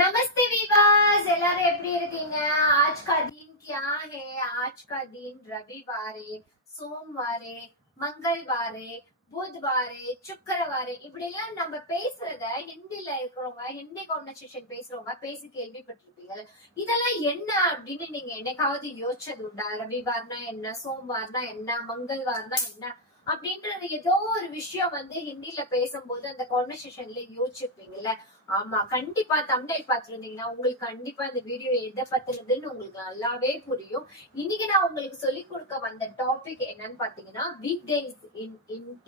नमस्ते वीवर्स எல்லாரும் எப்படி இருக்கீங்க आज का दिन क्या है आज का दिन रविवार सोमवार मंगलवार बुधवार शुक्रवार இப்படி எல்லாம் நம்ம பேசுறத ஹிந்தில இருக்கிறவங்க ஹிந்தி கான்வர்சேஷன் பேசுறவங்க பேசி கேள்விப்பட்டிருப்பீங்க. இதெல்லாம் என்ன அப்படின்னு நீங்க என்னைக்காவது யோசிச்சது உண்டா? ரவிவார்னா என்ன, சோமவார்னா என்ன, மங்கள்வார்னா என்ன அப்படின்றது ஏதோ ஒரு விஷயம் வந்து ஹிந்தில பேசும்போது அந்த கான்வர்சேஷன்ல யோசிச்சிருப்பீங்கல்ல. ஆமா, கண்டிப்பா தம்ப்நெயில் பாத்துருந்தீங்கன்னா உங்களுக்கு கண்டிப்பா இந்த வீடியோ எதை பத்தினதுன்னு உங்களுக்கு நல்லாவே புரியும். இன்னைக்கு நான் உங்களுக்கு சொல்லி கொடுக்க வந்த டாபிக் என்னன்னு பாத்தீங்கன்னா வீக் டேஸ்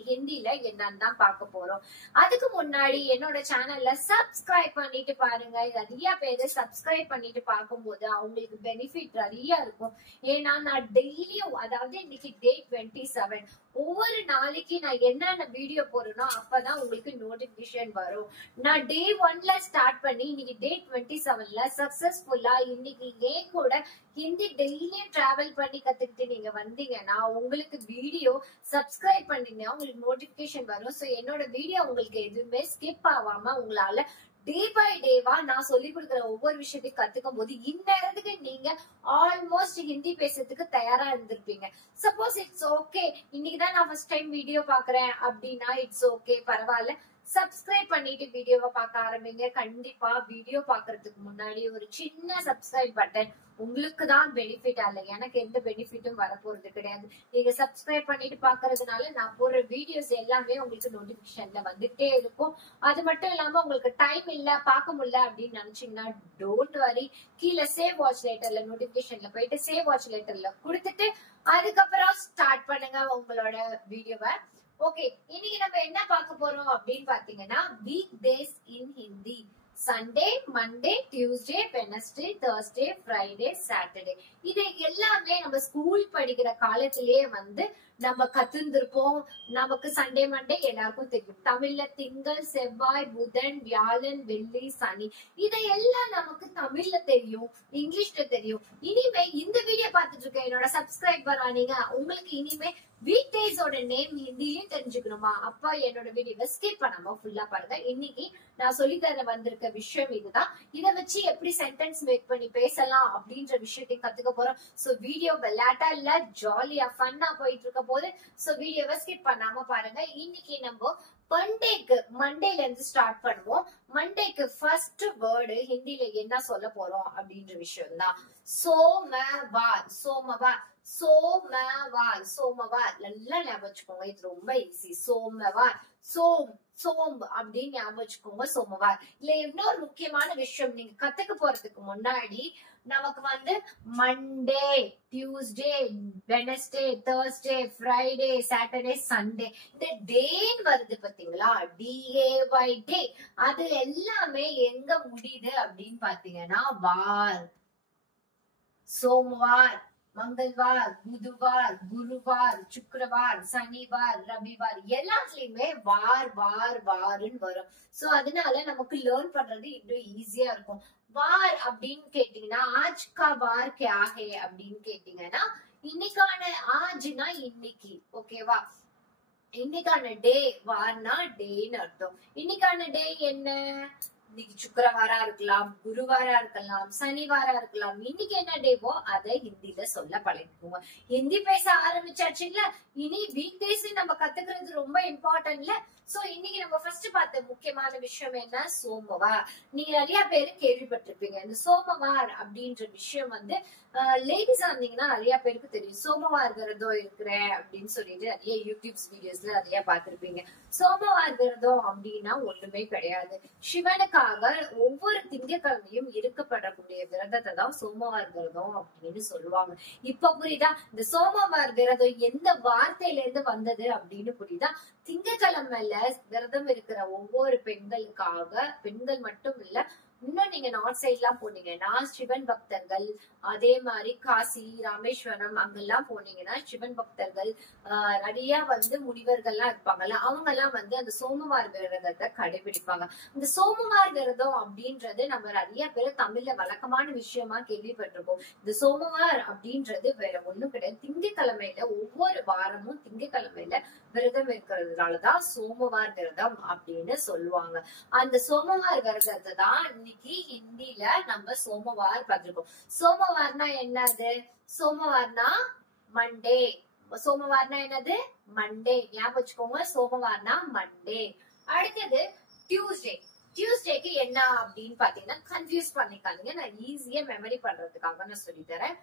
ஹிந்தில என்னன்னு தான் பார்க்க போறோம். அதுக்கு முன்னாடி என்னோட சேனல்ல சப்ஸ்கிரைப் பண்ணிட்டு பாருங்க. நிறைய பேரு சப்ஸ்கிரைப் பண்ணிட்டு பார்க்கும்போது அவங்களுக்கு பெனிஃபிட் நிறைய இருக்கும். ஏன்னா நான் டெய்லியும், அதாவது இன்னைக்கு டே 27, ஒவ்வொரு நாளைக்கு நான் என்னென்ன வீடியோ போறேனோ அப்பதான் உங்களுக்கு நோட்டிபிகேஷன் வரும். நான் டே 1ல ஸ்டார்ட் பண்ணி இன்னைக்கு டே 27ல சக்சஸ்ஃபுல்லா இன்னைக்கு ஏன் கூட ஹிந்தி டெய்லியும் டிராவல் பண்ணி கத்துக்கிட்டு நீங்க வந்தீங்கன்னா உங்களுக்கு வீடியோ சப்ஸ்கிரைப் பண்ணீங்கன்னா உங்களுக்கு நோட்டிபிகேஷன் வரும். சோ என்னோட வீடியோ உங்களுக்கு எதுவுமே ஸ்கிப் ஆகாம உங்களால டே பை டேவா நான் சொல்லி கொடுக்குற ஒவ்வொரு விஷயத்தையும் கத்துக்கும் போது இந்நேரத்துக்கு நீங்க ஆல்மோஸ்ட் ஹிந்தி பேசுறதுக்கு தயாரா இருந்திருப்பீங்க. சப்போஸ் இட்ஸ் ஓகே, இன்னைக்குதான் நான் ஃபர்ஸ்ட் டைம் வீடியோ பாக்குறேன் அப்படின்னா இட்ஸ் ஓகே, பரவாயில்ல. சப்ஸ்கிரைப் பண்ணிட்டு வீடியோவை பார்க்க ஆரம்பிங்க. கண்டிப்பா வீடியோ பாக்குறதுக்கு முன்னாடி ஒரு சின்ன சப்ஸ்கிரைப் பட்டன் உங்களுக்கு தான் பெனிஃபிட், அல்ல எனக்கு எந்த பெனிஃபிட்டும் வரப்போறது கிடையாது. நீங்க சப்ஸ்கிரைப் பண்ணிட்டு பாக்குறதுனால நான் போடுற வீடியோஸ் எல்லாமே உங்களுக்கு நோட்டிபிகேஷன்ல வந்துட்டே இருக்கும். அது மட்டும் இல்லாம உங்களுக்கு டைம் இல்ல பார்க்க முடியல அப்படின்னு நினைச்சீங்கன்னா டோன்ட் வரி, கீழே சேவ் வாட்ச் லேட்டர்ல நோட்டிபிகேஷன்ல போயிட்டு சேவ் வாட்ச் லேட்டர்ல கொடுத்துட்டு அதுக்கப்புறம் ஸ்டார்ட் பண்ணுங்க உங்களோட வீடியோவை. ஓகே, இன்னைக்கு நம்ம என்ன பார்க்க போறோம் அப்படின்னு பாத்தீங்கன்னா week days in Hindi. Sunday, Monday, Tuesday, Wednesday, Thursday, Friday, Saturday. இது எல்லாமே நம்ம ஸ்கூல் படிக்கிற காலத்திலேயே வந்து நம்ம கத்துருப்போம். நமக்கு சண்டே மண்டே எல்லாருக்கும் தெரியும். தமிழ்ல திங்கள், செவ்வாய், புதன், வியாழன், வெள்ளி, சனி, இதையெல்லாம் நமக்கு தமிழ்ல தெரியும், இங்கிலீஷ்ல தெரியும். இனிமே இந்த வீடியோ பார்த்துட்டு இருக்க என்னோட சப்ஸ்கிரைபர் ஆனீங்க, உங்களுக்கு இனிமே வீக் டேஸோட நேம் ஹிந்திலயும் தெரிஞ்சுக்கணுமா? அப்ப என்னோட வீடியோவை ஸ்கிப் பண்ணாம ஃபுல்லா பாருங்க. இன்னைக்கு நான் சொல்லி தர வந்திருக்க விஷயம் இதுதான். இதை வச்சு எப்படி சென்டென்ஸ் மேக் பண்ணி பேசலாம் அப்படின்ற விஷயத்தையும் கத்துக்க போறோம். சோ வீடியோ விளையாட்டா இல்ல, ஜாலியா ஃபன்னா போயிட்டு இருக்க போது. சோ வீடியோவை ஸ்கிப் பண்ணாம பாருங்க. இன்னைக்கு நம்ம மண்டேல இருந்து ஸ்டார்ட் பண்ணுவோம். மண்டேக்கு ஃபர்ஸ்ட் வேர்டு ஹிந்தில என்ன சொல்ல போறோம் அப்படின்ற விஷயம் தான் சோமவார். சோமவார், சோமவார், சோமவார் நல்லா ஞாபகம் வச்சுக்கோங்க. இது ரொம்ப ஈஸி. சோமவார், சோம்பு அப்படின்னு ஞாபகம் வச்சுக்கோங்க. சோமவார். இல்ல இன்னொரு முக்கியமான விஷயம், நீங்க கத்துக்க போறதுக்கு முன்னாடி நமக்கு வந்து Monday, Tuesday, Wednesday, Thursday, Friday, Saturday, Sunday, இந்த டேன்னு வருது பாத்தீங்களா? DAY டே. அது எல்லாமே எங்க முடியுது அப்படின்னு பாத்தீங்கன்னா வார். சோமவார், मंगलवार, बुधवार, गुरुवार, शुक्रवार, शनिवार, रविवार எல்லாத்துலயுமே வார் வார் வார்னு வரும். சோ அதனால நமக்கு லேர்ன் பண்றது இன்னும் ஈஸியா இருக்கும். வார் அப்படின்னு கேட்டீங்கன்னா ஆஜ் கா வார் கியா ஹே அப்படின்னு கேட்டீங்கன்னா இன்னைக்கான ஆஜ்னா இன்னைக்கு, ஓகேவா? இன்னைக்கான டே, வார்னா டேன்னு அர்த்தம். இன்னைக்கான டே என்ன? இன்னைக்கு சுக்கிரவாரா இருக்கலாம், குருவாரா இருக்கலாம், சனிவாரா இருக்கலாம். இன்னைக்கு என்ன டேவோ அதை ஹிந்தில சொல்ல பழகிக்குவோம். ஹிந்தி பேச ஆரம்பிச்சாச்சுங்களா? இனி வீக் டேஸ் நம்ம கத்துக்கிறது ரொம்ப இம்பார்ட்டன்ட்ல. சோ இன்னைக்கு நம்ம ஃபர்ஸ்ட் பார்த்த முக்கியமான விஷயம் என்ன? சோமவார். நீங்க நிறைய பேரு கேள்விப்பட்டிருப்பீங்க. இந்த சோமவார் அப்படின்ற விஷயம் வந்து லேடிஸா இருந்தீங்கன்னா நிறைய பேருக்கு தெரியும். சோமவார் விரதம் இருக்கிறேன் அப்படின்னு சொல்லிட்டு நிறைய யூடியூப்ஸ் வீடியோஸ்ல நிறைய பாத்திருப்பீங்க. சோமவார் விரதம் அப்படின்னா ஒண்ணுமே கிடையாது. சிவனுக்காக ஒவ்வொரு திங்கட்கிழமையும் இருக்கப்படக்கூடிய விரதத்தை தான் சோமவார் விரதம் அப்படின்னு சொல்லுவாங்க. இப்ப புரியுதா இந்த சோமவார் விரதம் எந்த வார்த்தையில இருந்து வந்தது அப்படின்னு புரியுதா? திங்கட்கிழமைல விரதம் இருக்கிற ஒவ்வொரு பெண்களுக்காக, பெண்கள் மட்டும் இல்ல, இன்னும் நீங்க நார்த் சைட் எல்லாம் போனீங்கன்னா சிவன் பக்தர்கள், அதே மாதிரி காசி, ராமேஸ்வரம் அங்கெல்லாம் போனீங்கன்னா சிவன் பக்தர்கள் நிறைய வந்து முனிவர்கள்லாம் இருப்பாங்கல்ல, அவங்க எல்லாம் வந்து அந்த சோமவார் விரதத்தை கடைபிடிப்பாங்க. இந்த சோமவார் விரதம் அப்படின்றது நம்ம நிறைய பேர் தமிழ்ல வழக்கமான விஷயமா கேள்விப்பட்டிருப்போம். இந்த சோமவார் அப்படின்றது வேற ஒண்ணும் கிடையாது. திங்கட்கிழமையில ஒவ்வொரு வாரமும் திங்கட்கிழமையில விரதம் இருக்கிறதுனாலதான் சோமவார் விரதம் அப்படின்னு சொல்லுவாங்க. அந்த சோமவார் விரதத்தை தான் இன்னைக்கு ஹிந்தில நம்ம சோமவார் பார்த்திருக்கோம். சோமவார்னா என்னது? சோமவார்னா மண்டே. சோமவார்னா என்னது? மண்டே. ஞாபகம் வச்சுக்கோங்க, சோமவார்னா மண்டே. அடுத்தது டியூஸ்டே. டியூஸ்டேக்கு என்ன அப்படின்னு பாத்தீங்கன்னா கன்ஃபியூஸ் பண்ணிக்காதீங்க, நான் ஈஸியா மெமரி பண்றதுக்காக நான் சொல்லி தரேன்.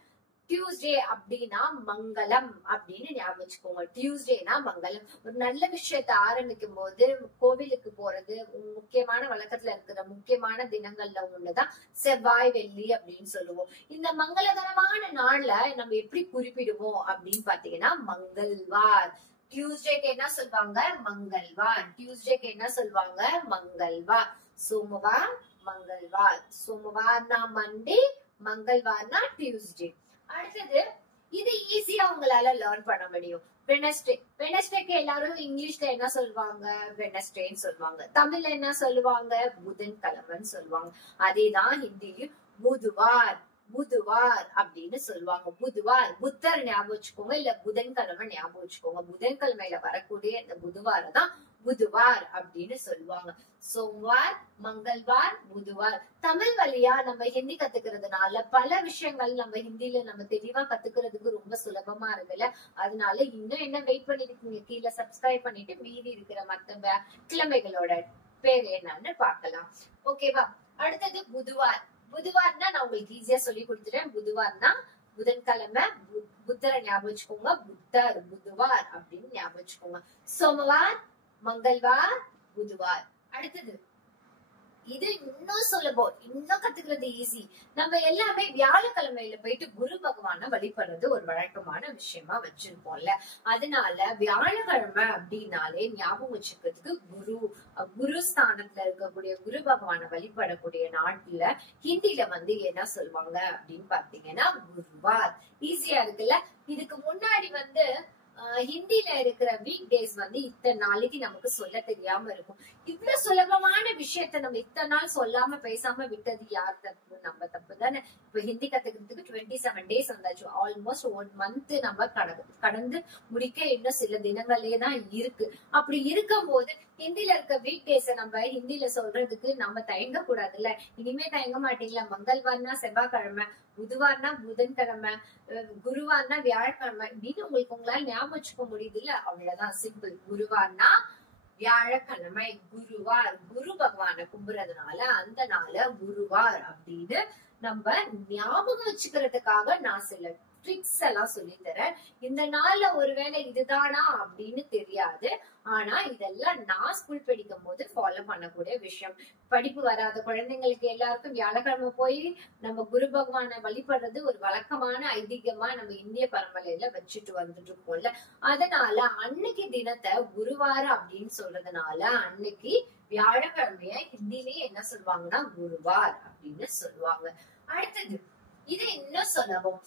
டியூஸ்டே அப்படின்னா மங்களம் அப்படின்னு ஞாபகம் வச்சுக்கோங்க. டியூஸ்டேனா மங்களம். ஒரு நல்ல விஷயத்த ஆரம்பிக்கும் போது கோவிலுக்கு போறது முக்கியமான வழக்கத்துல இருக்கிற முக்கியமான தினங்கள்ல ஒண்ணுதான் செவ்வாய் வெள்ளி அப்படின்னு சொல்லுவோம். இந்த மங்களகரமான நாள்ல நம்ம எப்படி குறிப்பிடுவோம் அப்படின்னு பாத்தீங்கன்னா மங்கள்வார். டியூஸ்டேக்கு என்ன சொல்வாங்க? மங்கள்வார். டியூஸ்டேக்கு என்ன சொல்வாங்க? மங்கள்வார். சோமவார், மங்கள்வார். சோமவார்னா மண்டே, மங்கள்வார்னா டியூஸ்டே. அடுத்தது இது ஈஸியா உங்களால லேர்ன் பண்ண முடியும். வெனஸ்டே. வெனஸ்டேக்கு எல்லாரும் இங்கிலீஷ்ல என்ன சொல்லுவாங்க? வெனஸ்டேன்னு சொல்லுவாங்க. தமிழ்ல என்ன சொல்லுவாங்க? புதன்கிழமைன்னு சொல்லுவாங்க. அதேதான் ஹிந்திலயும் புதுவார், புதுவார் அப்படின்னு சொல்லுவாங்க. புதுவார், புத்தர் ஞாபகம் வச்சுக்கோங்க, இல்ல புதன்கிழமை ஞாபகம் வச்சுக்கோங்க. புதன்கிழமையில வரக்கூடிய இந்த புதுவார தான் புதுவார் அப்படின்னு சொல்லுவாங்க. சோம்வார், மங்கள்வார், புதுவார். தமிழ் வழியா நம்ம ஹிந்தி கத்துக்கிறதுனால பல விஷயங்கள் நம்ம ஹிந்தில நம்ம தெளிவா கத்துக்கிறதுக்கு ரொம்ப சுலபமா இருக்குல்ல. அதனால இன்னும் என்ன வெயிட் பண்ணிருக்கீங்க? கீழே சப்ஸ்கிரைப் பண்ணிட்டு மீதி இருக்கிற மத்த கிழமைகளோட பேர் என்னன்னு பார்க்கலாம். ஓகேவா? அடுத்தது புதுவார். புதுவார்னா நான் உங்களுக்கு ஈஸியா சொல்லி கொடுத்துட்டேன். புதுவார்னா புதன்கிழமை, புத்தரை ஞாபகம் வச்சுக்கோங்க. புத்தர், புதுவார் அப்படின்னு ஞாபகம் வச்சுக்கோங்க. சோமவார், மங்கள்வார், புதுவார். அடுத்தது இது இன்னும் சுலபம், இன்னும் கத்துக்கிறது ஈஸி. நம்ம எல்லாமே வியாழக்கிழமையில போயிட்டு குரு பகவான வழிபடுறது ஒரு வழக்கமான விஷயமா வச்சிருப்போம்ல. அதனால வியாழக்கிழமை அப்படின்னாலே ஞாபகம் வச்சுக்கிறதுக்கு குரு ஸ்தானத்துல இருக்கக்கூடிய குரு பகவான வழிபடக்கூடிய நாட்டுல ஹிந்தில என்ன சொல்லுவாங்க அப்படின்னு பாத்தீங்கன்னா குருவார். ஈஸியா இருக்குல்ல. இதுக்கு முன்னாடி ஹிந்தில இருக்கிற வீக் டேஸ் இத்தனை நாளைக்கு நமக்கு சொல்ல தெரியாம இருக்கும். இவ்வளவு சுலபமான விஷயத்த நம்ம இத்தனை நாள் சொல்லாம பேசாம விட்டது யார் தப்பு? நம்ம தப்பு தானே. இப்ப ஹிந்தி கத்துக்கிறதுக்கு 27 டேஸ் வந்தாச்சு. ஆல்மோஸ்ட் 1 மந்த் நம்ம கடந்து முடிக்க இன்னும் சில தினங்களே தான் இருக்கு. அப்படி இருக்கும் போது ஹிந்தில இருக்க வீக் டேஸ நம்ம ஹிந்தில சொல்றதுக்கு நம்ம தயங்க கூடாதுல்ல. இனிமே தயங்க மாட்டீங்களா? மங்கள்வார்னா செவ்வாய்க்கிழமை, புதுவார்னா புதன்கிழமை, குருவார்னா வியாழக்கிழமை அப்படின்னு உங்களால ஞாபகம் வச்சுக்க முடியுது இல்ல. அவ்வளவுதான், சிம்பிள். குருவார்னா வியாழக்கிழமை, குருவார், குரு பகவான கும்புறதுனால அந்த நாள குருவார் அப்படின்னு நம்ம ஞாபகம் வச்சுக்கிறதுக்காக நான் சில ட்ரிக்ஸ் எல்லாம் சொல்லி தரேன். இந்த நாள்ல ஒருவேளை இதுதானா அப்படின்னு தெரியாது. ஆனா இதெல்லாம் நான் ஸ்கூல் படிக்கும் போது ஃபாலோ பண்ணக்கூடிய விஷயம். படிப்பு வராத குழந்தைங்களுக்கு எல்லாருக்கும் வியாழக்கிழமை போய் நம்ம குரு பகவானை வழிபடுறது ஒரு வழக்கமான ஐதீகமா நம்ம இந்திய பரம்பரையில வச்சுட்டு வந்துட்டு இருக்கோம்ல. அதனால அன்னைக்கு தினத்தை குருவாரம் அப்படின்னு சொல்றதுனால அன்னைக்கு வியாழக்கிழமைய ஹிந்திலேயே என்ன சொல்லுவாங்கன்னா குருவார் அப்படின்னு சொல்லுவாங்க. அடுத்தது இது இன்னும் சொல்லவும்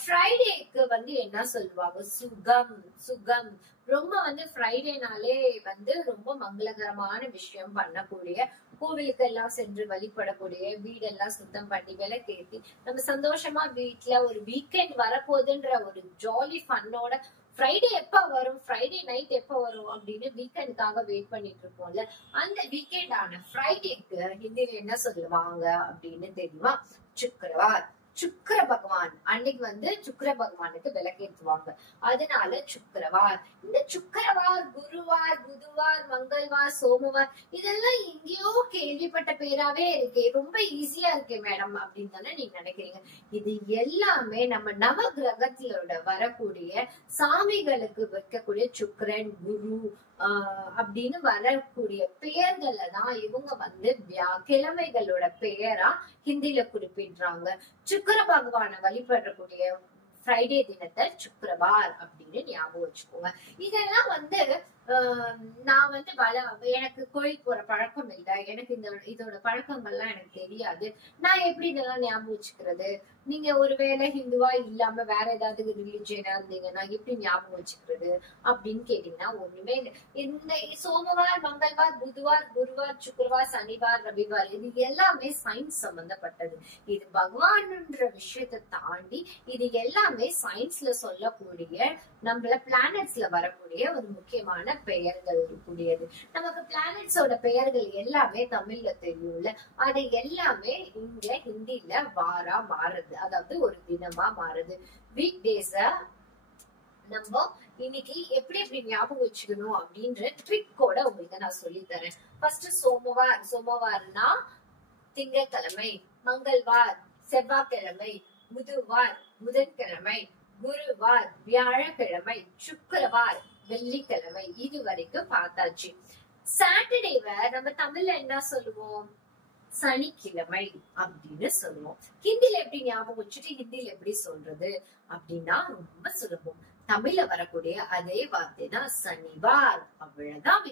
ஃப்ரைடேக்கு என்ன சொல்லுவாங்க? சுகம். சுகம் ரொம்ப ஃப்ரைடேனாலே ரொம்ப மங்களகரமான விஷயம் பண்ணக்கூடிய, கோவிலுக்கு எல்லாம் சென்று வழிபடக்கூடிய, வீடெல்லாம் சுத்தம் பண்ணி விளக்கேத்தி நம்ம சந்தோஷமா வீட்டுல ஒரு வீக்கெண்ட் வரப்போகுதுன்ற ஒரு ஜாலி ஃபன்னோட ஃப்ரைடே எப்ப வரும், ஃப்ரைடே நைட் எப்ப வரும் அப்படின்னு வீக்கெண்டுக்காக வெயிட் பண்ணிட்டு இருப்போம்ல. அந்த வீக்கெண்ட் ஆன ஃப்ரைடேக்கு ஹிந்தில என்ன சொல்லுவாங்க அப்படின்னு தெரியுமா? சுக்கிரவார். சுக்கிர பகவான் அன்னைக்கு சுக்கிர பகவானுக்கு விளக்கேற்றுவாங்க. அதனால சுக்கிரவார். இந்த சுக்கிரவார், குருவார், புதுவார், மங்கள்வார், சோமவார் இதெல்லாம் எங்கேயோ கேள்விப்பட்ட பேராவே இருக்கே, ரொம்ப ஈஸியா இருக்கே மேடம் அப்படின்னு தானே நீங்க நினைக்கிறீங்க. இது எல்லாமே நம்ம நவ கிரகத்திலோட வரக்கூடிய சாமிகளுக்கு வைக்கக்கூடிய சுக்கிரன், குரு அப்படின்னு வரக்கூடிய பெயர்கள தான் இவங்க கிழமைகளோட பெயரா ஹிந்தில குறிப்பிடுறாங்க. சுக்கிர பகவான வழிபடக்கூடிய ஃப்ரைடே தினத்தை சுக்கிரவார் அப்படின்னு ஞாபகம் வச்சுக்கோங்க. இதெல்லாம் நான் எனக்கு கோயில் போற பழக்கம் இல்லை, எனக்கு இதோட பழக்கங்கள்லாம் எனக்கு தெரியாது, நான் எப்படி இதெல்லாம் ஞாபகம் வச்சுக்கிறது? நீங்க ஒருவேளை ஹிந்துவா இல்லாம வேற ஏதாவது ரிலிஜியனா இருந்தீங்கன்னா எப்படி ஞாபகம் வச்சுக்கிறது அப்படின்னு கேட்டீங்கன்னா ஒண்ணுமே இல்லை. இந்த சோமவார், மங்கள்வார், புதுவார், குருவார், சுக்கிரவார், சனிவார், ரவிவார் இது எல்லாமே சயின்ஸ் சம்பந்தப்பட்டது. இது பகவான்ன்ற விஷயத்தை தாண்டி இது எல்லாமே சயின்ஸ்ல சொல்லக்கூடிய நம்மள பிளானட்ஸ்ல வரக்கூடிய ஒரு முக்கியமான பெயர்கள் கூடியது. நமக்கு பிளானட்ஸோட பெயர்கள் எல்லாமே தமிழ்ல தெரியும்ல, அது எல்லாமே இங்க ஹிந்தில வாரா மாறுது, அதாவது ஒரு தினமா மாறுது. வீக் டேஸ நம்ம இன்னைக்கு எப்படி எப்படி ஞாபகம் வச்சுக்கணும் அப்படின்ற ட்ரிக்கோட உங்களுக்கு நான் சொல்லி தரேன். ஃபர்ஸ்ட் சோமவார். சோமவார்னா திங்கட்கிழமை, மங்கள்வார் செவ்வாய்க்கிழமை, புதுவார் புதன்கிழமை, குருவார் வியாழக்கிழமை, சுக்கிரவார் வெள்ளிக்கிழமை. இது வரைக்கும் பார்த்தாச்சு. சாட்டர்டேவை நம்ம தமிழ்ல என்ன சொல்லுவோம்? சனிக்கிழமை அப்படின்னு சொல்லுவோம். ஹிந்தில எப்படி ஞாபகம் வச்சுட்டு ஹிந்தில எப்படி சொல்றது அப்படின்னா ரொம்ப சுலபம். தமிழ்ல வரக்கூடிய அதே வார்த்தை தான் சனிவார். அவ்வளவுதான்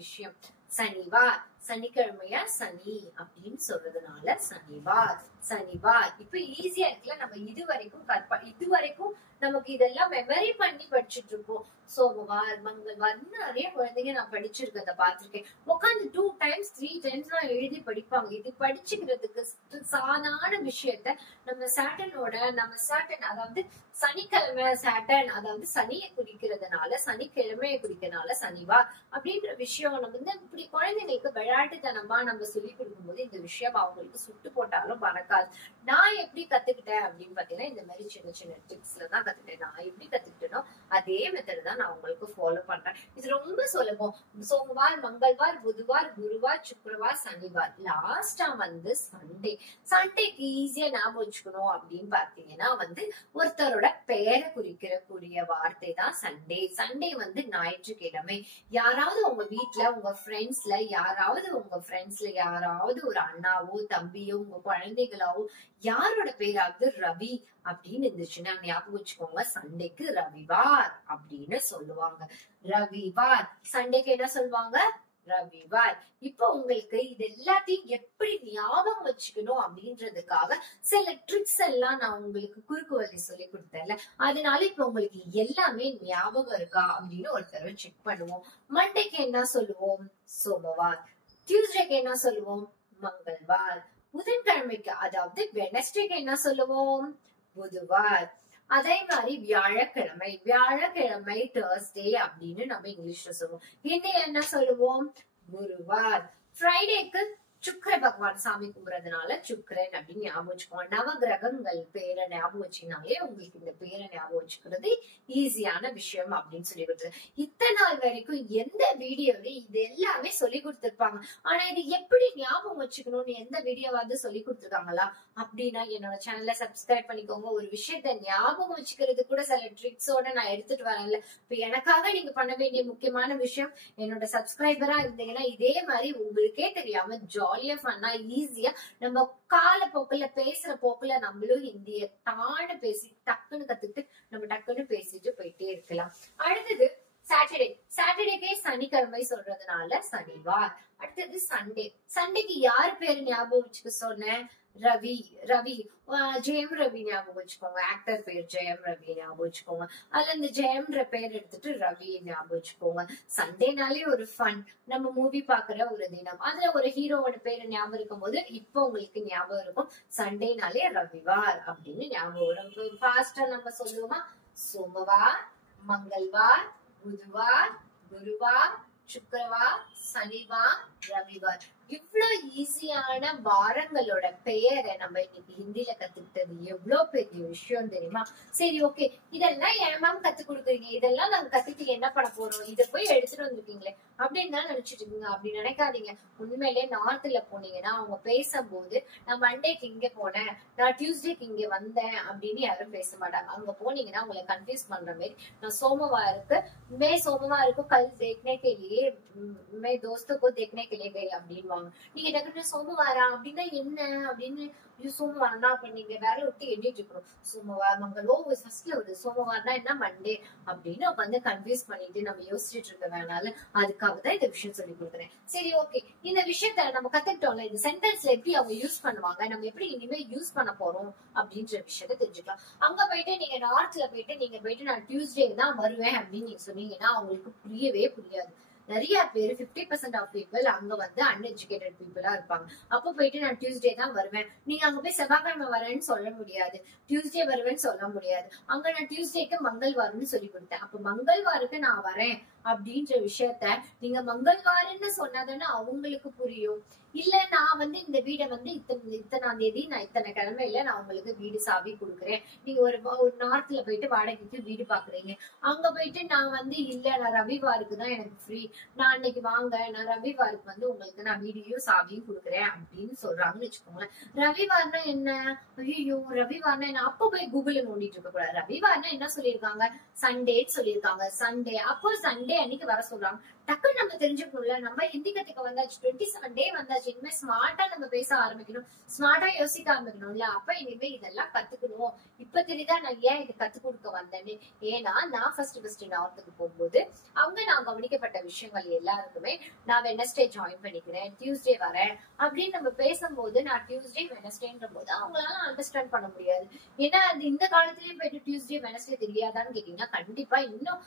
விஷயம். சனிவார், சனிக்கிழமையா சனி அப்படின்னு சொல்றதுனால சனிவார் சனிவார். இப்ப ஈஸியா இருக்குல்ல. நம்ம இதுவரைக்கும் நமக்கு இதெல்லாம் மெமரி பண்ணி படிச்சுட்டு இருக்கோம். சோமவார் மங்கள்வார் நிறைய குழந்தைங்க நான் படிச்சிருக்கத பாத்திருக்கேன். உட்காந்து 2 times 3 times எல்லாம் எழுதி படிப்பாங்க. இது படிச்சுக்கிறதுக்கு சாதாரண விஷயத்த நம்ம சாட்டன் அதாவது சனிக்கிழமை சாட்டன் அதாவது சனியை குறிக்கிறதுனால சனிக்கிழமையை குறிக்கிறதுனால சனிவார் அப்படின்ற விஷயம் நம்ம வந்து இப்படி குழந்தைங்களுக்கு விளையாட்டுத்தனமா நம்ம சொல்லி கொடுக்கும் போது இந்த விஷயம் அவங்களுக்கு சுட்டு போட்டாலும் பறக்காது. நான் எப்படி கத்துக்கிட்டேன் அப்படின்னு பாத்தீங்கன்னா இந்த மாதிரி சின்ன சின்ன டிப்ஸ்ல தான் கத்துக்கிட்டேன். நான் எப்படி கத்துக்கிட்டேனோ அதே மெத்தட் தான் நான் உங்களுக்கு ஃபாலோ பண்றேன். இது ரொம்ப சுலபம். சோமவார் மங்கள்வார் புதுவார் குருவார் சுக்கிரவார் சனிவார். லாஸ்டா வந்து சண்டேக்கு ஈஸியா ஞாபகம் வச்சுக்கணும் அப்படின்னு பாத்தீங்கன்னா வந்து ஒருத்தரோட பெயரை குறிக்கக்கூடிய வார்த்தை தான் சண்டே. சண்டே வந்து ஞாயிற்றுக்கிழமை. யாராவது உங்க வீட்டுல உங்க ஃப்ரெண்ட்ஸ்ல யாராவது ஒரு அண்ணாவோ தம்பியோ உங்க குழந்தைகளாவோ யாரோட பேராவது ரவி அப்படின்னு இருந்துச்சுன்னா ஞாபகம் வச்சுக்கோங்க, சண்டேக்கு ரவிவார் அப்படின்னு சொல்லுவாங்க. ரவிவார். சண்டேக்கு என்ன சொல்லுவாங்க? ரவிவார். இப்ப உங்களுக்கு இது எல்லாத்தையும் எப்படி ஞாபகம் வச்சுக்கணும் அப்படின்றதுக்காக சில ட்ரிக்ஸ் எல்லாம் நான் உங்களுக்கு குறுக்கு வழி சொல்லி கொடுத்தேன்ல, அதனால இப்ப உங்களுக்கு எல்லாமே ஞாபகம் இருக்கா அப்படின்னு ஒரு தடவை செக் பண்ணுவோம். மண்டேக்கு என்ன சொல்லுவோம்? சோமவார். டியூஸ்டேக்கு என்ன சொல்லுவோம்? மங்கள்வார். புதன்கிழமைக்கு அதாவது வெனஸ்டேக்கு என்ன சொல்லுவோம்? புதுவார். அதே மாதிரி வியாழக்கிழமை தேர்ஸ்டே அப்படின்னு நம்ம இங்கிலீஷ்ல சொல்லுவோம். ஹிந்தில என்ன சொல்லுவோம்? குருவார். ஃப்ரைடேக்கு சுக்கிர பகவான் சாமி கும்பிடுறதுனால சுக்கிரன் அப்படின்னு ஞாபகம் வச்சுக்கோங்க. நவகிரகங்கள் பேரை ஞாபகம் வச்சீங்கனாலே உங்களுக்கு இந்த பேரை ஞாபகம் வச்சுக்கிறது ஈஸியான விஷயம் அப்படின்னு சொல்லி கொடுத்துரு. இத்தனை நாள் வரைக்கும் எந்த வீடியோல இது எல்லாமே சொல்லி கொடுத்துருப்பாங்க. ஆனா இது எப்படி ஞாபகம் வச்சுக்கணும்னு எந்த வீடியோவாவது சொல்லி கொடுத்துருக்காங்களா அப்படின்னா என்னோட சேனலை சப்ஸ்கிரைப் பண்ணிக்கோங்க. ஒரு விஷயத்த ஞாபகம் வச்சுக்கிறது கூட சில ட்ரிக்ஸோட நான் எடுத்துட்டு வரேன்ல. இப்ப எனக்காக நீங்க பண்ண வேண்டிய முக்கியமான விஷயம், என்னோட சப்ஸ்கிரைபரா இருந்தீங்கன்னா இதே மாதிரி உங்களுக்கே தெரியாம ஜாலியா ஃபன்னா ஈஸியா நம்ம கால போக்குல பேசுற போக்குல நம்மளும் ஹிந்திய தானு பேசி டக்குன்னு கத்துக்கிட்டு நம்ம டக்குன்னு பேசிட்டு போயிட்டே இருக்கலாம். அடுத்தது சாட்டர்டேக்கே சனிக்கிழமை சொல்றதுனால சனிவார். அடுத்தது சண்டேக்கு யார் பேரு ஞாபகம் வச்சுக்க சொன்னேன்? ரவி. ஜெயம் ரவி ஞாபகம் வச்சுக்கோங்க. ஆக்டர் பேர் ஜெயம் ரவி ஞாபகம் வச்சுக்கோங்க. அதுல இந்த ஜெயம்ன்ற பேர் எடுத்துட்டு ரவி ஞாபகம் வச்சுக்கோங்க. சண்டேனாலே ஒரு ஃபன், நம்ம மூவி பாக்குற ஒரு தினம். அதுல ஒரு ஹீரோவோட பேரு ஞாபகம் இருக்கும் போது இப்ப உங்களுக்கு ஞாபகம் இருக்கும் சண்டேனாலே ரவிவார் அப்படின்னு ஞாபகம் வரும். ஃபாஸ்டா நம்ம சொல்லுவோமா? சோமவார் மங்கள்வார் புதுவார் குருவார் சுக்கிரவார் சனிவார் ரவிவார். இவ்வளவு ஈஸியான வாரங்களோட பெயரை நம்ம இன்னைக்கு ஹிந்தில கத்துக்கிட்டது எவ்வளவு பெரிய விஷயம் தெரியுமா? சரி, ஓகே, இதெல்லாம் ஏன் மேம் கத்து கொடுக்குறீங்க, இதெல்லாம் நாங்க கத்துட்டு என்ன பண்ண போறோம், இத போய் எடுத்துட்டு வந்திருக்கீங்களே அப்படின்னு தான் நினைச்சிட்டு இருக்கீங்க. அப்படி நினைக்காதீங்க. உண்மையிலே நார்த்ல போனீங்கன்னா அவங்க பேசும்போது நான் மண்டேக்கு இங்க போனேன், நான் டியூஸ்டேக்கு இங்க வந்தேன் அப்படின்னு யாரும் பேச மாட்டாங்க. அங்க போனீங்கன்னா உங்களை கன்ஃபியூஸ் பண்ற மாதிரி நான் सोमवार को कल देखने के लिए मैं दोस्तों को देखने के लिए गई அப்படின்னு நீங்க டக்குனு சோமவாரா அப்படின்னா என்ன அப்படின்னு சோமவாரம்னா அப்ப நீங்க வேற விட்டு எண்ணிட்டு இருக்கணும். சோமவார் மங்களோ ஃபர்ஸ்ட்ல ஒரு சோமவார்னா என்ன மண்டே அப்படின்னு உட்காந்து கன்ஃபியூஸ் பண்ணிட்டு நம்ம யோசிச்சுட்டு இருக்க வேணாலும் அதுக்காக தான் இந்த விஷயம் சொல்லி கொடுக்குறேன். சரி, ஓகே, இந்த விஷயத்த நம்ம கத்துக்கிட்டோம்ல, இந்த சென்டென்ஸ்ல எப்படி அவங்க யூஸ் பண்ணுவாங்க, நம்ம எப்படி இனிமே யூஸ் பண்ண போறோம் அப்படின்ற விஷயத்த தெரிஞ்சுக்கலாம். அங்க போயிட்டு நீங்க நார்த்ல போயிட்டு நான் டியூஸ்டே தான் வருவேன் அப்படின்னு நீங்க சொன்னீங்கன்னா அவங்களுக்கு புரியவே புரியாது. நிறைய பேர் 50% ஆஃப் பீப்புள் அங்க வந்து அன்எஜுகேட்டட் பீப்புளா இருப்பாங்க. அப்ப போயிட்டு நான் டியூஸ்டே தான் வருவேன், நீங்க அங்க போய் செவ்வாய்க்கிழமை வரேன்னு சொல்ல முடியாது, டியூஸ்டே வருவேன்னு சொல்ல முடியாது. அங்க நான் டியூஸ்டேக்கு மங்கள்வார்னு சொல்லி கொடுத்தேன். அப்ப மங்கள்வாருக்கு நான் வரேன் அப்படின்ற விஷயத்த நீங்க மங்கள்வாரன்னு சொன்னாதானே அவங்களுக்கு புரியும். இல்ல நான் வந்து இந்த வீடை வந்து இத்தனாம் தேதி நான் இத்தனை கிழமையில நான் உங்களுக்கு வீடு சாவி கொடுக்குறேன். நீங்க ஒரு நார்த்ல போயிட்டு வாடகைக்கு வீடு பாக்குறீங்க. அங்க போயிட்டு நான் வந்து இல்ல நான் ரவிவாருக்கு தான் எனக்கு ஃப்ரீ, நான் அன்னைக்கு வாங்க நான் ரவிவாருக்கு வந்து உங்களுக்கு நான் வீடியோ சாவியும் கொடுக்குறேன் அப்படின்னு சொல்றாங்கன்னு வச்சுக்கோங்களேன். ரவிவார்னா என்ன? ஐயோ ரவிவார்னா என்ன? அப்ப போய் கூகுள்ல நோண்டிட்டு இருக்க கூடாது. ரவிவார்னா என்ன சொல்லியிருக்காங்க? சண்டே சொல்லியிருக்காங்க. சண்டே அப்போ சண்டே அன்னைக்கு வர சொல்றாங்க. டக்குன்னு நம்ம தெரிஞ்சுக்கணும்ல. நம்ம ஹிந்தி கத்துக்க வந்தாச்சு, 27 டே வந்தாச்சு. இனிமே ஸ்மார்ட்டா நம்ம பேச ஆரம்பிக்கணும், ஸ்மார்ட்டா யோசிக்க ஆரம்பிக்கணும்ல. அப்ப இனிமே இதெல்லாம் கத்துக்கணும். இப்ப தெரியுதா நான் ஏன் இது கத்து கொடுக்க வந்தேன்னு. ஏன்னா நான் ஃபர்ஸ்ட் நார்த்துக்கு போகும்போது அங்க நான் கவனிக்கப்பட்ட விஷயங்கள் எல்லாருக்குமே, நான் வெனஸ்டே ஜாயின் பண்ணிக்கிறேன், டியூஸ்டே வரேன் அப்படின்னு நம்ம பேசும்போது, நான் டியூஸ்டே வெனஸ்டேன்ற போது அவங்களால அண்டர்ஸ்டாண்ட் பண்ண முடியாது. ஏன்னா அது இந்த காலத்திலயும் போயிட்டு டியூஸ்டே வெனஸ்டே தெரியாதான்னு கேட்டீங்கன்னா கண்டிப்பா இன்னும்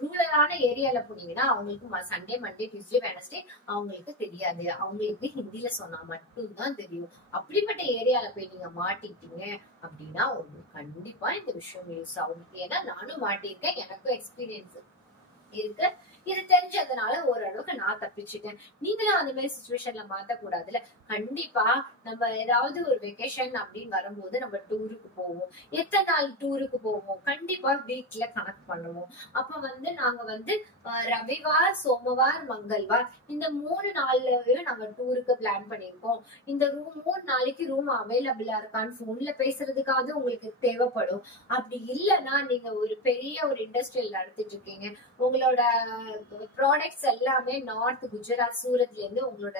ரூரலான ஏரியால போனீங்கன்னா அவங்களுக்கு சண்டே மண்டே டியூஸ்டே வெனஸ்டே அவங்களுக்கு தெரியாது. அவங்களுக்கு ஹிந்தில சொன்னா மட்டும்தான் தெரியும். அப்படிப்பட்ட ஏரியால போய் நீங்க மாட்டிட்டீங்க அப்படின்னா உங்களுக்கு கண்டிப்பா இந்த விஷயம் யூஸ் ஆகும். ஏன்னா நானும் மாட்டிருக்கேன், எனக்கும் எக்ஸ்பீரியன்ஸ் இருக்கு. இது தெரிஞ்சதுனால ஓரளவுக்கு நான் தப்பிச்சுட்டேன். நீங்களும் அந்த மாதிரி சுச்சுவேஷன்ல மாத்தக்கூடாதுல. கண்டிப்பா நம்ம ஏதாவது ஒரு வெக்கேஷன் அப்படின்னு வரும்போது நம்ம டூருக்கு போவோம். எத்தனை நாள் டூருக்கு போவோம்? கண்டிப்பா வீக்ல கணக்கு பண்ணுவோம். அப்ப வந்து நாங்க வந்து ரவிவார், சோமவார், மங்கள்வார் இந்த 3 நாள்லயும் நாங்க டூருக்கு பிளான் பண்ணிருக்கோம். இந்த 3 நாளைக்கு ரூம் அவைலபிளா இருக்கான்னு போன்ல பேசுறதுக்காவது உங்களுக்கு தேவைப்படும். அப்படி இல்லைன்னா நீங்க ஒரு பெரிய ஒரு இண்டஸ்ட்ரியல் நடத்திட்டு இருக்கீங்க, உங்களோட ப்ராடக்ட்ஸ் எல்லாமே நார்த் குஜராத் சூரத்ல இருந்து உங்களோட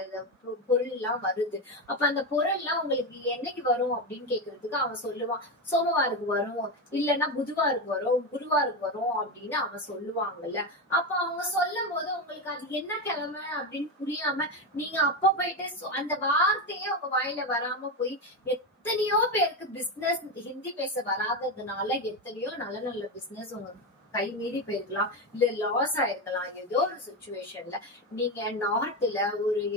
பொருள் எல்லாம் வருது. அப்ப அந்த பொருள் எல்லாம் உங்களுக்கு என்னைக்கு வரும் அப்படின்னு கேக்குறதுக்கு அவன் சொல்லுவான், சோமவாருக்கு வரும், இல்லைன்னா புதுவாருக்கு வரும், குருவாருக்கு வரும் அப்படின்னு அவன் சொல்லுவாங்கல்ல. அப்ப அவங்க சொல்லும் போது உங்களுக்கு அது என்ன கிழமை அப்படின்னு புரியாம நீங்க அப்ப போயிட்டு அந்த வார்த்தையே உங்க வாயில வராம போய் எத்தனையோ பேருக்கு பிசினஸ் ஹிந்தி பேச வராததுனால எத்தனையோ நல்ல நல்ல பிசினஸ் உங்க கை மீறி போயிருக்கலாம், இல்ல லாஸ் ஆயிருக்கலாம். ஏதோ ஒரு சுச்சுவேஷன்ல நீங்க நார்த்ல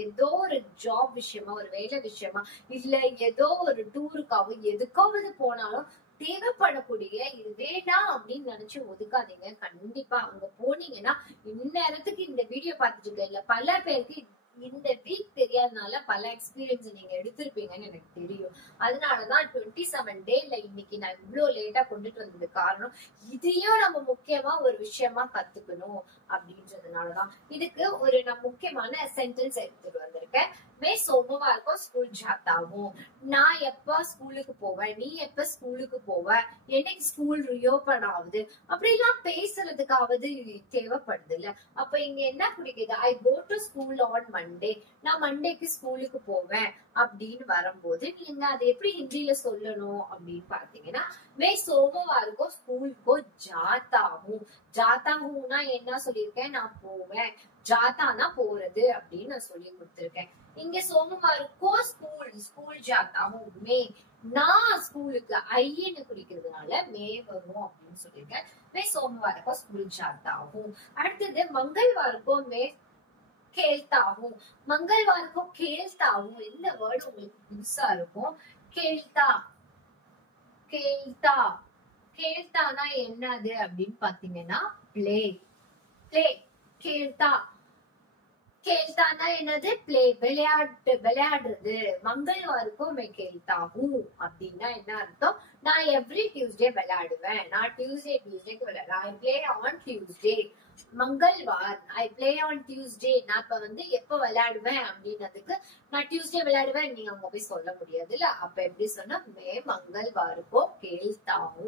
ஏதோ ஒரு ஜாப் விஷயமா, ஒரு வேலை விஷயமா, இல்ல ஏதோ ஒரு டூருக்காவோ எதுக்காவது போனாலும் தேவைப்படக்கூடிய இது வேண்டாம் அப்படின்னு நினைச்சு ஒதுக்காதீங்க. கண்டிப்பா அங்க போனீங்கன்னா இந்நேரத்துக்கு இந்த வீடியோ பார்த்துட்டு இருக்க இல்ல பல பேருக்கு இந்த வீக் தெரியாதனால பல எக்ஸ்பீரியன்ஸ் நீங்க எடுத்திருப்பீங்கன்னு எனக்கு தெரியும். அதனாலதான் 27 டேல இன்னைக்கு நான் இவ்வளவு லேட்டா கொண்டுட்டு வந்தது காரணம். இதையும் நம்ம முக்கியமா ஒரு விஷயமா கத்துக்கணும் அப்படின்றதுனாலதான். இதுக்கு நான் முக்கியமான சென்டென்ஸ் எடுத்துட்டு வந்திருக்கேன். मैं सोमवार को स्कूल जाता हूँ. நான் எப்ப ஸ்கூலுக்கு போவேன், நீ எப்ப ஸ்கூலுக்கு போவ, என்னைக்கு ஸ்கூல் ரியோபன் ஆகுது அப்படிலாம் பேசுறதுக்காவது தேவைப்படுது இல்ல. அப்ப இங்க என்ன பிடிக்குது, I go to school on Monday, நான் மண்டேக்கு ஸ்கூலுக்கு போவேன் அப்படின்னு வரும்போது நீங்க அதை எப்படி ஹிந்தியில சொல்லணும் அப்படின்னு பாத்தீங்கன்னா, मैं सोमवार को स्कूल को जाता हूँ. जाता हूँனா என்ன சொல்லியிருக்கேன், நான் போவேன். ஜாத்தானா போறது அப்படின்னு நான் சொல்லி கொடுத்திருக்கேன். இங்க சோமவாருக்கோ ஸ்கூல் ஜாத்தா ஹூம் மே, நான் ஸ்கூலுக்கு ஐன்னு குறிக்கிறதுனால மே வரும் அப்படின்னு சொல்லியிருக்கேன். மே சோமவாருக்கோ ஸ்கூல் ஜாத்தா ஹூம். அடுத்தது மங்கள்வாருக்கோ மே கேள்தா ஹூம். மங்கள்வாருக்கோ கேள்தா ஹூம். இந்த வேர்டு உங்களுக்கு புதுசா இருக்கும். கேள்தா கேள்தா கேள்தானா என்னது அப்படின்னு பாத்தீங்கன்னா பிளே. பிளே கேள்தா. கேள்தானா என்னது? பிளே, விளையாடுறது. மங்கள்வாருக்கும் மே கேள்தா ஹூ அப்படின்னா என்ன அர்த்தம்? நான் எவ்ரி டியூஸ்டே விளையாடுவேன். நான் டியூஸ்டேக்கு விளையாடுவேன். I play on Tuesday. மங்கள்வார் ஐ பிளே ஆன் டியூஸ்டே. நான் இப்ப வந்து எப்ப விளையாடுவேன் அப்படின்னதுக்கு நான் டியூஸ்டே விளையாடுவேன் நீங்க அங்க போய் சொல்ல முடியாது இல்ல. அப்ப எப்படி சொன்னா, மே மங்கள்வாருக்கோ கேள்தா ஹூ.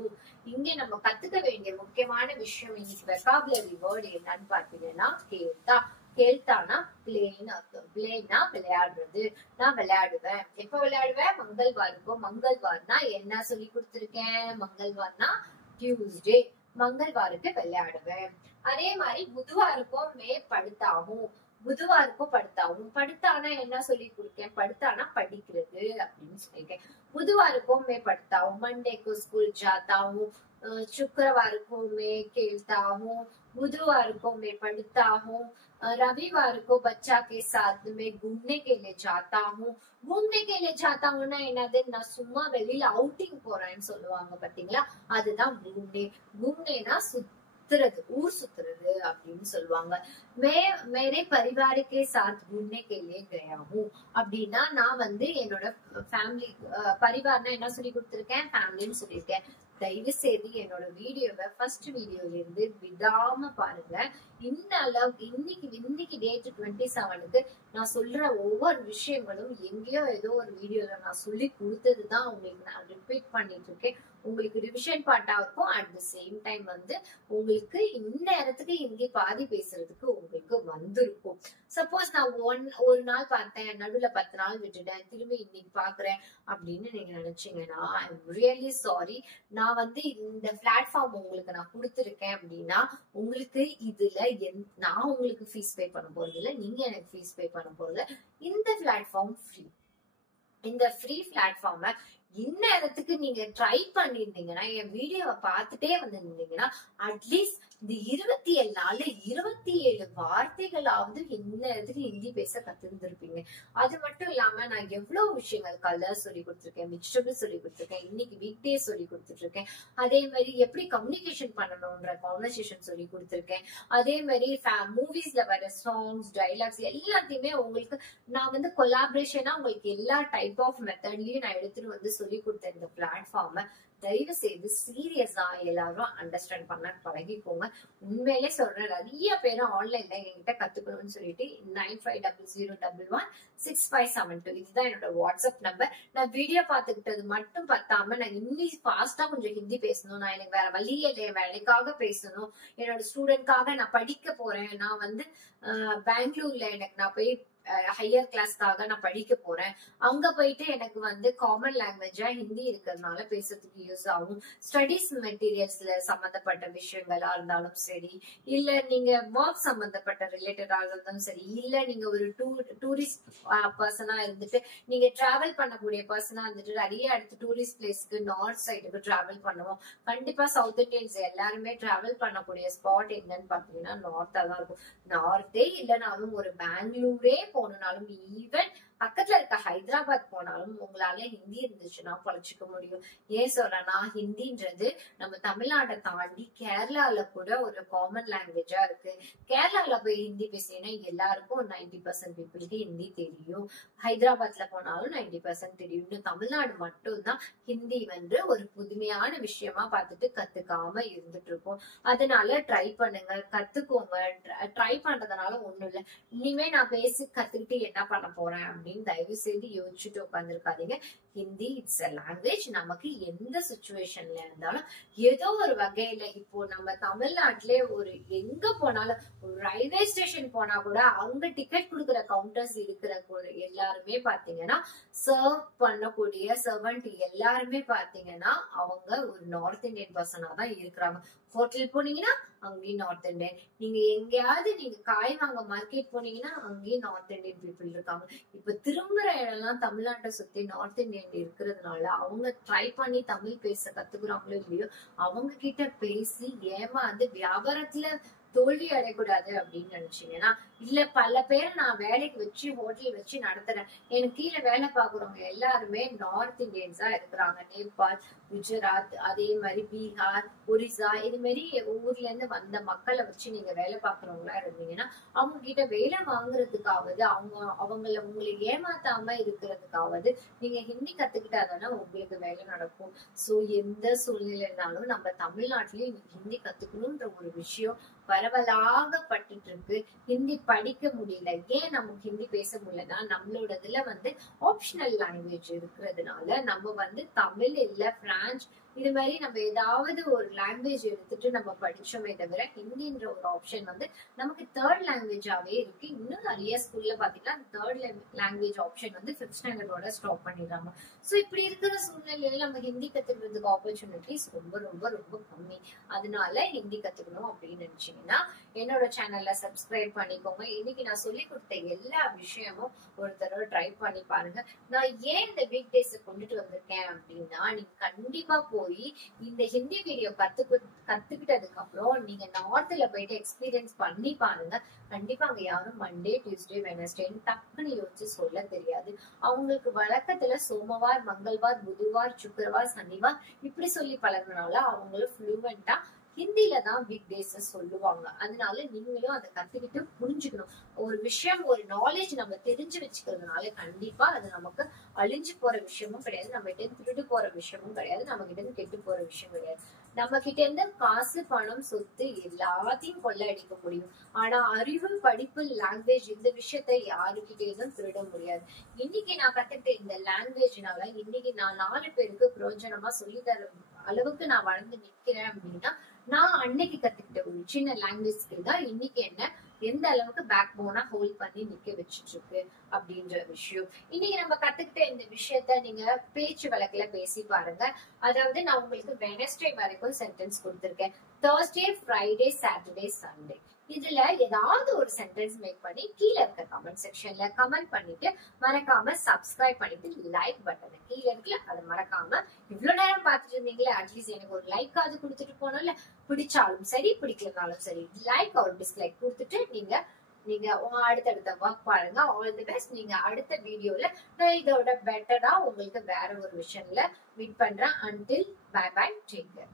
இங்க நம்ம கத்துக்க வேண்டிய முக்கியமான விஷயம் இன்னைக்கு வெக்காபுலரி வேர்டு என்னன்னு பாத்தீங்கன்னா கேள்தா. கேள்தானா பிளேன்னு அர்த்தம். பிளேனா விளையாடுறது. நான் விளையாடுவேன். எப்ப விளையாடுவேன்? மங்கள்வாருக்கும். மங்கள்வார்னா என்ன சொல்லி கொடுத்திருக்கேன்? மங்கள்வார்னா டியூஸ்டே. மங்கள்வாருக்கு விளையாடுவேன். அதே மாதிரி புதுவாருக்கும் மே படுத்தாகும். புதுவாருக்கும் படுத்தாகும். படுத்தானா என்ன சொல்லி கொடுக்கேன்? படுத்தானா படிக்கிறது அப்படின்னு சொல்லியிருக்கேன். புதுவாருக்கும் மே படுத்தாகும். मंडे को स्कूल जाता हूँ. शुक्रवार को मैं खेलता हूँ. बुधवार को मैं पढ़ता हूँ. रविवार को बच्चा के साथ में घूमने के लिए जाता हूँ. घूमने के लिए जाता हूँனா என்னது? நான் சும்மா வெளியில அவுட்டிங் போறேன்னு சொல்லுவாங்க பாத்தீங்களா, அதுதான் घूमने. घूमनेனா சுத்துறது, ஊர் சுத்துறது அப்படின்னு சொல்லுவாங்க. மேரே பரிவாருக்கே சாத் घूमने के लिए गया हूँ அப்படின்னா நான் வந்து என்னோட ஃபேமிலி பரிவார்னா என்ன சொல்லி கொடுத்திருக்கேன், ஃபேமிலின்னு சொல்லியிருக்கேன். தயவு செய்து என்னோட வீடியோவை ஃபர்ஸ்ட் வீடியோல இருந்து விடாம பாருங்க. இன்னைக்கு டேட் 27க்கு நான் சொல்ற ஒவ்வொரு விஷயங்களும் எங்கேயோ ஏதோ ஒரு வீடியோல நான் சொல்லி கொடுத்ததுதான் உங்களுக்கு நான் ரிப்பீட் பண்ணிட்டு இருக்கேன். உங்களுக்கு ரிவிஷன் பார்ட்டா இருக்கும். அட் த சேம் டைம் வந்து உங்களுக்கு இந்நேரத்துக்கு ஹிந்தி பாதி பேசுறதுக்கு உங்களுக்கு வந்திருக்கும். சப்போஸ் நான் ஒரு நாள் பார்த்தேன், நடுவுல 10 நாள் விட்டுட்டேன், திரும்பி இன்னைக்கு பாக்குறேன் அப்படின்னு நீங்க நினைச்சீங்கன்னா ஐ எம் ரியலி சாரி. நான் வந்து இந்த பிளாட்ஃபார்ம் உங்களுக்கு நான் கொடுத்துருக்கேன் அப்படின்னா உங்களுக்கு இதுல நான் உங்களுக்கு ஃபீஸ் பே பண்ண போறது இல்ல, நீங்க எனக்கு ஃபீஸ் பே பண்ண போறது. இந்த பிளாட்ஃபார்ம் ஃப்ரீ. இந்த ஃப்ரீ பிளாட்ஃபார்ம இந்நேரத்துக்கு நீங்க ட்ரை பண்ணிருந்தீங்கன்னா, என் வீடியோவை பார்த்துட்டே வந்திருந்தீங்கன்னா அட்லீஸ்ட் இந்த 27 நாள்ல 27 வார்த்தைகளாவது இந்நேரத்துக்கு ஹிந்தி பேச கத்துருந்துருப்பீங்க. அது மட்டும் இல்லாம நான் எவ்வளவு விஷயங்கள் கலர் சொல்லி கொடுத்துருக்கேன், வெஜிடபிள் சொல்லி கொடுத்துருக்கேன், இன்னைக்கு வீக் டே சொல்லி கொடுத்துட்டு இருக்கேன். அதே மாதிரி எப்படி கம்யூனிகேஷன் பண்ணணும்ன்ற கான்வர்சேஷன் சொல்லி கொடுத்துருக்கேன். அதே மாதிரி மூவிஸ்ல வர சாங்ஸ், டைலாக்ஸ் எல்லாத்தையுமே உங்களுக்கு நான் வந்து கொலாபரேஷனா உங்களுக்கு எல்லா டைப் ஆஃப் மெத்தட்லயும் நான் எடுத்துட்டு வந்து சொல்லி கொடுத்த இந்த பிளாட்ஃபார்ம தயவு செய்து சீரியஸா எல்லாரும் அண்டர்ஸ்டாண்ட் பண்ண பழகிக்கோங்க. உண்மையிலே சொல்றேன், நிறைய பேரும் ஆன்லைன்ல என்கிட்ட கத்துக்கணும்னு சொல்லிட்டு 9500116572 இதுதான் என்னோட வாட்ஸ்அப் நம்பர். நான் வீடியோ பாத்துக்கிட்டது மட்டும் பத்தாம நான் இன்னும் ஃபாஸ்டா கொஞ்சம் ஹிந்தி பேசணும், நான் எனக்கு வேற வழியே இல்லை, வேலைக்காக பேசணும், என்னோட ஸ்டூடெண்ட்காக நான் படிக்க போறேன், நான் வந்து பெங்களூர்ல எனக்கு நான் போய் ஹையர் கிளாஸ்க்காக நான் படிக்க போறேன், அங்க போயிட்டு எனக்கு வந்து காமன் லாங்குவேஜா ஹிந்தி இருக்கிறதுனால பேசுறதுக்கு யூஸ் ஆகும். ஸ்டடிஸ் மெட்டீரியல்ஸ்ல சம்பந்தப்பட்ட விஷயங்களா இருந்தாலும் சரி, இல்ல நீங்க ஒர்க் சம்பந்தப்பட்ட ரிலேட்டடா இருந்தாலும் சரி, இல்ல நீங்க ஒரு டூரிஸ்ட் பர்சனா இருந்துட்டு நீங்க டிராவல் பண்ணக்கூடிய பர்சனா இருந்துட்டு நிறைய இடத்து டூரிஸ்ட் பிளேஸ்க்கு நார்த் சைடுக்கு டிராவல் பண்ணுவோம். கண்டிப்பா சவுத் இந்தியன்ஸ் எல்லாருமே டிராவல் பண்ணக்கூடிய ஸ்பாட் என்னன்னு பாத்தீங்கன்னா நார்த்தா தான் இருக்கும். நார்த்தே இல்லைனாலும் ஒரு பெங்களூரே போனாலும், ஈவன் பக்கத்துல இருக்க ஹைதராபாத் போனாலும் உங்களால ஹிந்தி இருந்துச்சுன்னா பழச்சிக்க முடியும். ஏன் சொல்றேன்னா ஹிந்தின்றது நம்ம தமிழ்நாட்டை தாண்டி கேரளால கூட ஒரு காமன் லாங்குவேஜா இருக்கு. கேரளால போய் ஹிந்தி பேசினீங்கன்னா எல்லாருக்கும் 90% பீப்புளுக்கு ஹிந்தி தெரியும். ஹைதராபாத்ல போனாலும் 90% தெரியும். இன்னும் தமிழ்நாடு மட்டும்தான் ஹிந்தி வந்து ஒரு புதுமையான விஷயமா பார்த்துட்டு கத்துக்காம இருந்துட்டு இருக்கோம். அதனால ட்ரை பண்ணுங்க, கத்துக்கோங்க. ட்ரை பண்றதுனால ஒண்ணும் இல்லை. இனிமே நான் பேசி கத்துக்கிட்டு என்ன பண்ண போறேன் அப்படின்னு தயவு செய்து யோசிச்சுட்டு உட்காந்துருக்காதீங்க. Hindi it's a language. நமக்கு எந்த சிச்சுவேஷன்ல இருந்தாலும் ஏதோ ஒரு வகையில, இப்போ நம்ம தமிழ்நாட்டிலே ஒரு எங்க போனாலும் ஒரு ரயில்வே ஸ்டேஷன் போனா கூட அங்க டிக்கெட் கொடுக்குற கவுண்டர்ஸ் இருக்கிற எல்லாருமே பாத்தீங்கன்னா சர்வ் பண்ணக்கூடிய சர்வன்ட் எல்லாருமே பாத்தீங்கன்னா அவங்க ஒரு நார்த் இந்தியன் பர்சனா தான் இருக்கிறாங்க. ஹோட்டல் போனீங்கன்னா அங்கேயும் நார்த் இந்தியன், நீங்க எங்கேயாவது நீங்க காய் வாங்க மார்க்கெட் போனீங்கன்னா அங்கேயும் நார்த் இந்தியன் பீப்புள் இருக்காங்க. இப்ப திரும்புற இடம்லாம் தமிழ்நாட்டை சுத்தி நார்த் இந்தியன் இருக்கிறதுனால அவங்க ட்ரை பண்ணி தமிழ் பேச கத்துக்குறாங்களோ இல்லையோ, அவங்க கிட்ட பேசி ஏமாந்து வியாபாரத்துல தோல்வி அடையக்கூடாது அப்படின்னு நினைச்சீங்கன்னா, இல்ல பல பேரை நான் வேலைக்கு வச்சு ஹோட்டல் வச்சு நடத்துறேன், எனக்கு கீழே வேலை பாக்குறவங்க எல்லாருமே நார்த் இந்தியன்ஸா இருக்கிறாங்க. நேபாள், குஜராத், அதே மாதிரி பீகார், ஒரிசா, இது மாதிரி ஊர்ல இருந்து வந்த மக்களை வச்சு நீங்க வேலை பாக்குறவங்களா இருந்தீங்கன்னா அவங்க கிட்ட வேலை வாங்குறதுக்காவது அவங்களை உங்களை ஏமாத்தாம இருக்கிறதுக்காவது நீங்க ஹிந்தி கத்துக்கிட்டாதானே உங்களுக்கு வேலை நடக்கும். சோ எந்த சூழ்நிலைனாலும் நம்ம தமிழ்நாட்டிலயும் ஹிந்தி கத்துக்கணும்ன்ற ஒரு விஷயம் பரவலாக பட்டுட்டு இருக்கு. ஹிந்தி படிக்க முடியல, ஏன் நமக்கு ஹிந்தி பேச முடியலன்னா நம்மளோட இதுல வந்து ஆப்ஷனல் லாங்குவேஜ் இருக்கிறதுனால நம்ம வந்து தமிழ் இல்ல பிரான்ச் இது மாதிரி நம்ம ஏதாவது ஒரு லாங்குவேஜ் எடுத்துட்டு நம்ம படிச்சோமே தவிர ஹிந்தின்ற ஒரு ஆப்ஷன் வந்து நமக்கு தேர்ட் லாங்குவேஜாவே இருக்கு. இன்னும் நிறைய ஸ்கூல்ல பாத்தீங்கன்னா தேர்ட் லாங்குவேஜ் ஆப்ஷன் வந்து 5th ஸ்டாண்டர்டோட ஸ்டாப் பண்ணிடுறாங்க. சோ இப்படி இருக்கிற சூழ்நிலையில நம்ம ஹிந்தி கத்துக்கிறதுக்கு ஆப்பர்ச்சுனிட்டிஸ் ரொம்ப ரொம்ப ரொம்ப கம்மி. அதனால ஹிந்தி கத்துக்கணும் அப்படின்னு நினைச்சீங்கன்னா என்னோட சேனல்ல சப்ஸ்கிரைப் பண்ணிக்கோங்க. இன்னைக்கு நான் சொல்லி கொடுத்த எல்லா விஷயமும் ஒரு தடவை ட்ரை பண்ணி பாருங்க. நான் ஏன் இந்த வீக் டேஸ் கொண்டுட்டு வந்திருக்கேன் அப்படின்னா, நீங்க கண்டிப்பா போய் இந்த ஹிந்தி வீடியோ கத்துக்கிட்டதுக்கு அப்புறம் நீங்க நார்த்ல போயிட்டு எக்ஸ்பீரியன்ஸ் பண்ணி பாருங்க. கண்டிப்பா அங்க யாரும் மண்டே, டியூஸ்டே, வெனஸ்டே டக்குன்னு யோசிச்சு சொல்ல தெரியாது. அவங்களுக்கு வழக்கத்துல சோமவார், மங்கள்வார், புதுவார், சுக்கிரவார், சனிவார் இப்படி சொல்லி பழகினால அவங்களும் ஃப்ளூவெண்டா ஹிந்தில தான் வீக் டேஸ் சொல்லுவாங்க. அதனால நீங்களும் அதை கத்துக்கிட்டு புரிஞ்சுக்கணும். ஒரு விஷயம், ஒரு நாலேஜ் நம்ம தெரிஞ்சு வச்சுக்கிறதுனால கண்டிப்பா அது நமக்கு அழிஞ்சு போற விஷயமும் கிடையாது, நம்ம கிட்ட இருந்து திருட்டு போற விஷயமும் கிடையாது, நம்ம கிட்ட இருந்து கெட்டு போற விஷயம் கிடையாது. நம்ம கிட்ட இருந்து காசு, பணம், சொத்து எல்லாத்தையும் கொள்ளையடிக்க முடியும். ஆனா அறிவு, படிப்பு, லாங்குவேஜ் இந்த விஷயத்த யாருக்கிட்ட இருந்தும் திருட முடியாது. இன்னைக்கு நான் கத்துக்கிட்ட இந்த லாங்குவேஜ்னால இன்னைக்கு நான் 4 பேருக்கு பிரயோஜனமா சொல்லி தர அளவுக்கு நான் வளர்ந்து நிக்கிறேன் அப்படின்னா, நான் அன்னைக்கு கத்துக்கிட்ட ஒரு சின்ன லாங்குவேஜ் ஸ்கில் தான் இன்னைக்கு என்ன எந்த அளவுக்கு பேக் போனா ஹோல்ட் பண்ணி நிக்க வச்சுட்டு இருக்கு அப்படின்ற விஷயம். இன்னைக்கு நம்ம கத்துக்கிட்ட இந்த விஷயத்த நீங்க பேச்சு வழக்குல பேசி பாருங்க. அதாவது நான் உங்களுக்கு வெனஸ்டே வரைக்கும் சென்டென்ஸ் கொடுத்திருக்கேன். Thursday, Friday, Saturday, Sunday. இதுல ஏதாவது ஒரு சென்டென்ஸ் மேக் பண்ணி கீழே இருக்க கமெண்ட் செக்ஷன்ல கமெண்ட் பண்ணிட்டு மறக்காம சப்ஸ்கிரைப் பண்ணிட்டு லைக் பட்டனை கீழே இருக்குல்ல அதை மறக்காம இவ்வளவு நேரம் பார்த்துட்டு இருந்தீங்களே அட்லீஸ்ட் எனக்கு ஒரு லைக் ஆவது கொடுத்துட்டு போனோம்ல. பிடிச்சாலும் சரி பிடிக்கலனாலும் சரி லைக் ஒரு டிஸ்லைக் கொடுத்துட்டு நீங்க அடுத்தடுத்த ஒர்க் பாருங்க. All the best. நீங்க அடுத்த வீடியோல நான் இதோட பெட்டரா உங்களுக்கு வேற ஒரு விஷயம்ல மீட் பண்றேன். Until bye bye, take care.